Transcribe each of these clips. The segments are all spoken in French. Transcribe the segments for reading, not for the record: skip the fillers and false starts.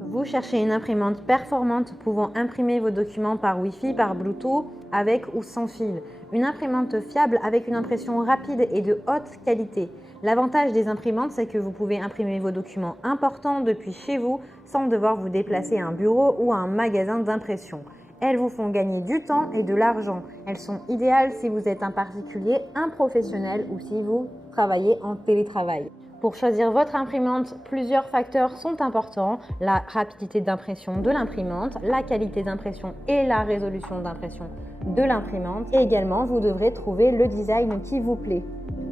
Vous cherchez une imprimante performante pouvant imprimer vos documents par Wi-Fi, par Bluetooth, avec ou sans fil. Une imprimante fiable avec une impression rapide et de haute qualité. L'avantage des imprimantes, c'est que vous pouvez imprimer vos documents importants depuis chez vous sans devoir vous déplacer à un bureau ou à un magasin d'impression. Elles vous font gagner du temps et de l'argent. Elles sont idéales si vous êtes un particulier, un professionnel ou si vous travaillez en télétravail. Pour choisir votre imprimante, plusieurs facteurs sont importants. La rapidité d'impression de l'imprimante, la qualité d'impression et la résolution d'impression de l'imprimante. Et également, vous devrez trouver le design qui vous plaît.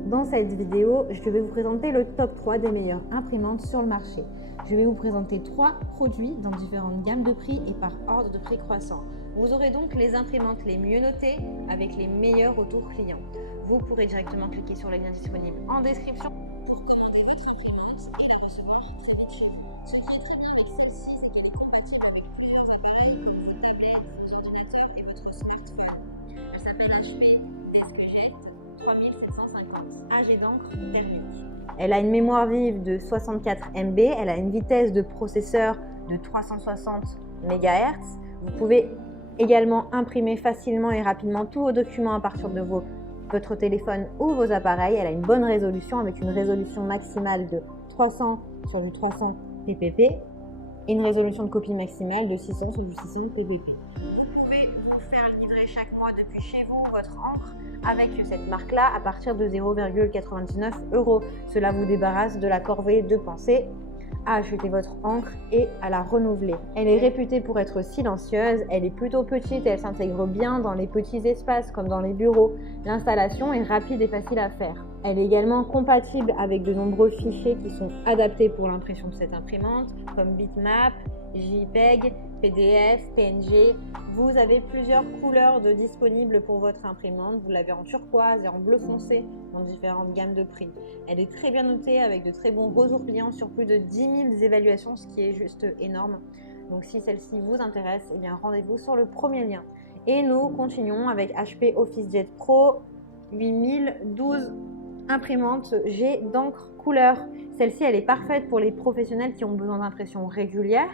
Dans cette vidéo, je vais vous présenter le top 3 des meilleures imprimantes sur le marché. Je vais vous présenter 3 produits dans différentes gammes de prix et par ordre de prix croissant. Vous aurez donc les imprimantes les mieux notées avec les meilleurs retours clients. Vous pourrez directement cliquer sur les liens disponibles en description pour commander votre imprimante et la recevoir très vite. Je viens très bien avec celle-ci, c'est qu'elle est compatible avec tous vos appareils, vos tablettes, vos ordinateurs et votre smartphone. Elle s'appelle HP ESCGET 3750 AG d'encre thermique. Elle a une mémoire vive de 64 MB, elle a une vitesse de processeur de 360 MHz. Vous pouvez également imprimer facilement et rapidement tous vos documents à partir de votre téléphone ou vos appareils. Elle a une bonne résolution avec une résolution maximale de 300 sur du 300 ppp et une résolution de copie maximale de 600 sur du 600 ppp. Vous pouvez vous faire livrer chaque mois depuis chez vous votre encre avec cette marque-là à partir de 0,99 €. Cela vous débarrasse de la corvée de penser à acheter votre encre et à la renouveler. Elle est réputée pour être silencieuse, elle est plutôt petite et elle s'intègre bien dans les petits espaces comme dans les bureaux. L'installation est rapide et facile à faire. Elle est également compatible avec de nombreux fichiers qui sont adaptés pour l'impression de cette imprimante, comme bitmap, JPEG, PDF, PNG. Vous avez plusieurs couleurs disponibles pour votre imprimante. Vous l'avez en turquoise et en bleu foncé dans différentes gammes de prix. Elle est très bien notée avec de très bons retours clients sur plus de 10 000 évaluations, ce qui est juste énorme. Donc si celle-ci vous intéresse, eh bien rendez-vous sur le premier lien. Et nous continuons avec HP OfficeJet Pro 8012 imprimante G d'encre couleur. Celle-ci, elle est parfaite pour les professionnels qui ont besoin d'impression régulière.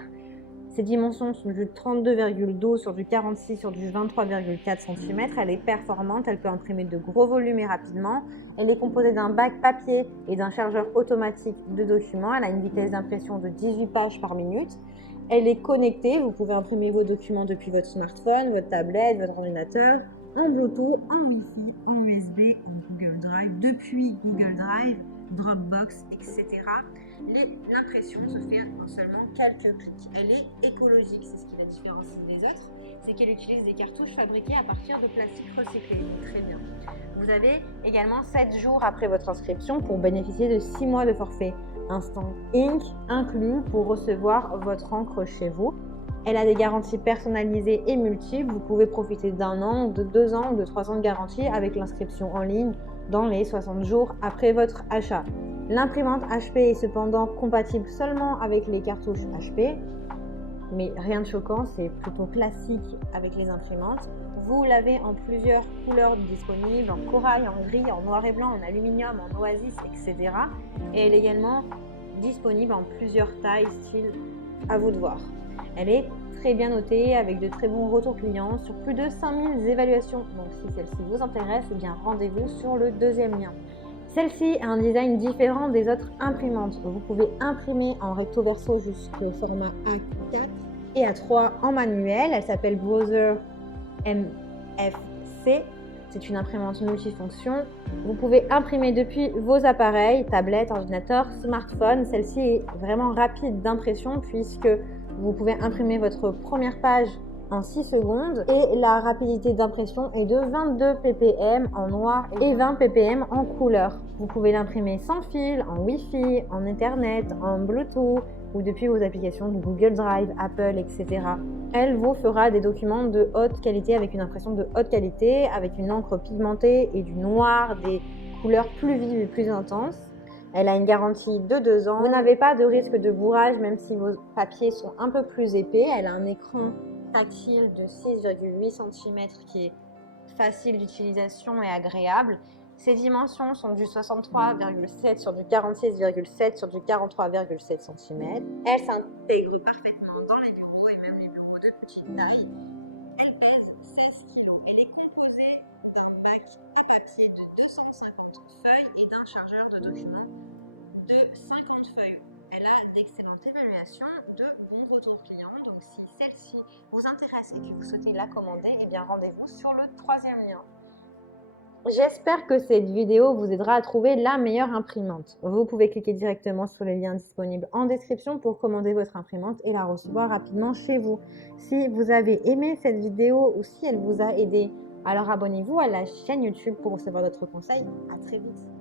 Ses dimensions sont du 32,12 sur du 46 sur du 23,4 cm. Elle est performante, elle peut imprimer de gros volumes et rapidement. Elle est composée d'un bac papier et d'un chargeur automatique de documents. Elle a une vitesse d'impression de 18 pages par minute. Elle est connectée, vous pouvez imprimer vos documents depuis votre smartphone, votre tablette, votre ordinateur, en Bluetooth, en Wi-Fi, en USB, en Google Drive, depuis Google Drive, Dropbox, etc. L'impression se fait en seulement quelques clics. Elle est écologique, c'est ce qui la différencie des autres, c'est qu'elle utilise des cartouches fabriquées à partir de plastique recyclé. Très bien. Vous avez également 7 jours après votre inscription pour bénéficier de 6 mois de forfait Instant Ink inclus pour recevoir votre encre chez vous. Elle a des garanties personnalisées et multiples. Vous pouvez profiter d'1 an, de 2 ans ou de 3 ans de garantie avec l'inscription en ligne dans les 60 jours après votre achat. L'imprimante HP est cependant compatible seulement avec les cartouches HP, mais rien de choquant, c'est plutôt classique avec les imprimantes. Vous l'avez en plusieurs couleurs disponibles, en corail, en gris, en noir et blanc, en aluminium, en oasis, etc. Et elle est également disponible en plusieurs tailles, styles, à vous de voir. Elle est très bien notée avec de très bons retours clients sur plus de 5000 évaluations. Donc si celle-ci vous intéresse, eh bien rendez-vous sur le deuxième lien. Celle-ci a un design différent des autres imprimantes. Vous pouvez imprimer en recto verso jusqu'au format A4 et A3 en manuel. Elle s'appelle Browser MFC. C'est une imprimante multifonction. Vous pouvez imprimer depuis vos appareils, tablettes, ordinateurs, smartphones. Celle-ci est vraiment rapide d'impression puisque vous pouvez imprimer votre première page en 6 secondes et la rapidité d'impression est de 22 ppm en noir et 20 ppm en couleur. Vous pouvez l'imprimer sans fil, en Wi-Fi, en Ethernet, en Bluetooth ou depuis vos applications de Google Drive, Apple, etc. Elle vous fera des documents de haute qualité avec une impression de haute qualité, avec une encre pigmentée et du noir, des couleurs plus vives et plus intenses. Elle a une garantie de 2 ans. Vous n'avez pas de risque de bourrage même si vos papiers sont un peu plus épais. Elle a un écran tactile de 6,8 cm qui est facile d'utilisation et agréable. Ses dimensions sont du 63,7 sur du 46,7 sur du 43,7 cm. Elle s'intègre parfaitement dans les bureaux et même les bureaux de petite taille. Elle pèse 16 kg. Elle est composée d'un pack à papier de 250 feuilles et d'un chargeur de documents de 50 feuilles. Elle a d'excellentes évaluations, de bons retours clients. Donc si celle-ci vous intéresse et que vous souhaitez la commander, eh bien rendez-vous sur le 3e lien. J'espère que cette vidéo vous aidera à trouver la meilleure imprimante. Vous pouvez cliquer directement sur les liens disponibles en description pour commander votre imprimante et la recevoir rapidement chez vous. Si vous avez aimé cette vidéo ou si elle vous a aidé, alors abonnez-vous à la chaîne YouTube pour recevoir d'autres conseils. À très vite.